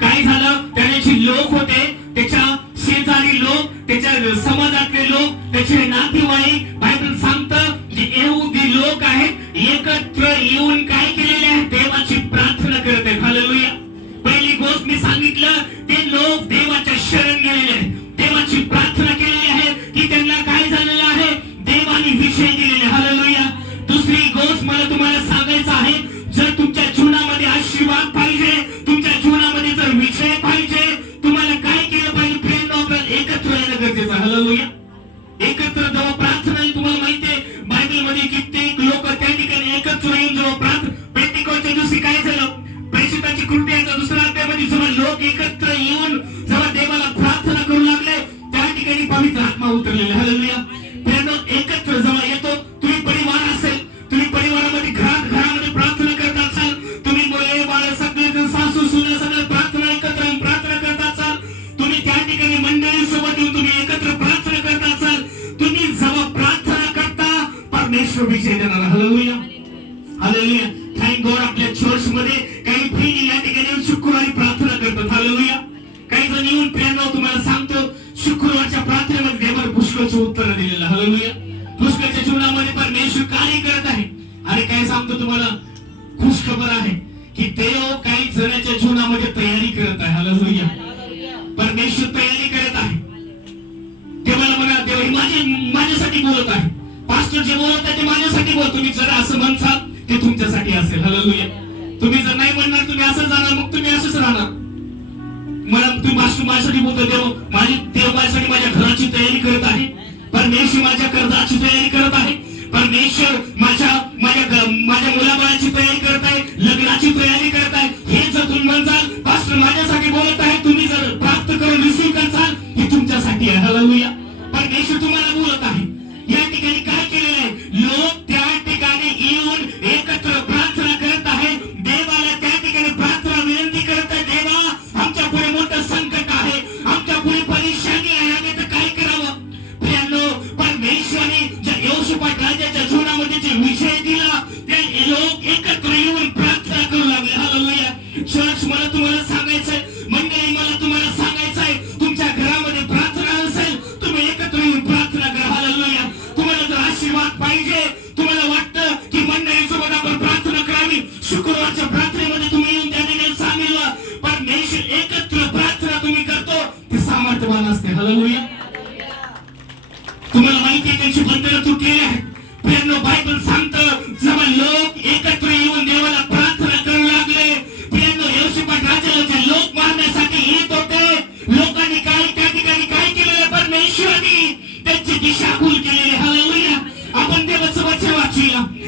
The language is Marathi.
काय झालं, त्याचे लोक होते, त्याच्या शेजारी लोक, त्याच्या समाजातले लोक, त्याचे नातेवाईक, बायबल सांगतं की यहूदी लोक आहेत एकत्र येऊन काय केलेले आहे, देवाची प्रार्थना करत आहेत. हालेलुया. पहिली गोष्ट मी सांगितलं, ते लोक देवाच्या शरण गेलेले आहेत, देवाची प्रार्थना केलेली आहे की त्यांना काय झालेलं आहे, देवाने विषय दिलेले. हालेलुया. दुसरी गोष्ट मला तुम्हाला सांगायचं आहे, जर तुमच्या जीवनामध्ये आशीर्वाद पाहिजे, तुमच्या जीवनामध्ये जर विषय पाहिजे, तुम्हाला काय केलं पाहिजे, फ्रेंड, आपल्याला एकत्र येणं गरजेचं आहे. हालेलुया. एकत्र जेव्हा प्रार्थना, तुम्हाला माहितीये बायबल मध्ये कित्येक लोक त्या ठिकाणी एकत्र येऊन जेव्हा प्रार्थना, पेंटिकोस्टच्या दिवशी काय झालं, प्रेषितांची कृत्याच्या दुसऱ्या अध्यायामध्ये जेव्हा लोक एकत्र येऊन जेव्हा देवाला प्रार्थना करू लागले, त्या ठिकाणी पवित्र आत्मा उतरलेले. हालेलुया. एकत्र जेव्हा येतो, तुम्ही परिवार असेल, तुम्ही परिवारामध्ये घरामध्ये प्रार्थना करत असाल, तुम्ही मुले बाळ सगळे सासू सुना सगळे प्रार्थना एकत्र येऊन प्रार्थना करत असाल, तुम्ही त्या ठिकाणी मंडळी सोबत येऊन तुम्ही एकत्र प्रार्थना करत असाल, तुम्ही जेव्हा प्रार्थना करता परमेश्वर विजय देणार. हालेलुया. हालेलुया. Thank God. आपल्या चर्च मध्ये काही फ्री या ठिकाणी शुक्रवारी प्रार्थना करतात. हालेलुया. काही जण येऊन प्रेरणा, तुम्हाला सांगतो शुक्रवारच्या प्रार्थनेमध्ये देवाने पुष्कळचे उत्तर दिलेलं. हालेलुया. पुष्कळच्या जीवनामध्ये परमेश्वर कार्य करत आहे. आणि काय सांगतो तुम्हाला, खुश खबर आहे की देव काही जणांच्या जीवनामध्ये तयारी करत आहे. हालेलुया. परमेश्वर तयारी करत आहे. देवाला म्हणा, देव माझ्यासाठी बोलत आहे, पास्टर जे बोलत आहे ते माझ्यासाठी बोलतो. तुम्ही जर असं म्हणसाल ते तुमच्यासाठी असेल. हालेलुया. तुम्ही जर नाही म्हणणार, तुम्ही असं जाणार, मग तुम्ही असंच राहणार. मला तुम्ही मास्टर माझ्यासाठी बोलतो, देव माझ्यासाठी माझ्या घराची तयारी करत आहे, परमेश्वर माझ्या कर्जाची तयारी करत आहे, परमेश्वर माझ्या मुलाबाळाची तयारी करत आहे, लग्नाची तयारी करत आहे. हे जर तुम्ही म्हणसाल पास्टर माझ्यासाठी बोलत आहे, तुम्ही जर प्राप्त करून रिसीव्ह करसाल, हे तुमच्यासाठी आहे. हालेलुया. परमेश्वर तुम्हाला बोलत आहे. या ठिकाणी काय केलेलं आहे, लोक त्या ठिकाणी येऊन एकत्र प्रार्थना करत आहे, देवाला त्या ठिकाणी प्रार्थना विनंती करत आहे, देवा आमच्या पुढे मोठं संकट आहे, आमच्या पुढे परेशानी आहे, आम्ही तर काय करावं. प्रियांनो, परमेश्वराने ज्या यहोशपाट राजाच्या जीवनामध्ये जे विषय दिला, ते लोक एकत्र येऊन प्रार्थना करू लागले. हालेलुया. चर्च, मला तुम्हाला सांगायचंय, मंडळी मला तुम्हाला सांगायचंय, तुमच्या घरामध्ये प्रार्थना असेल, तुम्ही एकत्र येऊन प्रार्थना करा. हालेलुया. तुम्हाला जर आशीर्वाद पाहिजे, तुम्हाला वाटतं की मंडळीसोबत आपण प्रार्थना करावी, शुक्रवारच्या प्रार्थनेमध्ये तुम्ही येऊन त्या ठिकाणी सामील व्हा. परमेश्वर एकत्र प्रार्थना तुम्ही करतो, ते सामर्थ्यवान असते. हालेलुया. तुम्हाला माहिती आहे त्यांची बंधनं तुटलेली आहेत. प्रियांनो, बायबल सांगतं जेव्हा लोक एकत्र येऊन देवाला प्रार्थना करू लागले, प्रियांनो, यहोशपाट राजाला जे लोक मारण्यासाठी येत होते, लोकांनी काय त्या ठिकाणी काय केलेलं, परमेश्वराने त्यांची दिशाभूल केलेली.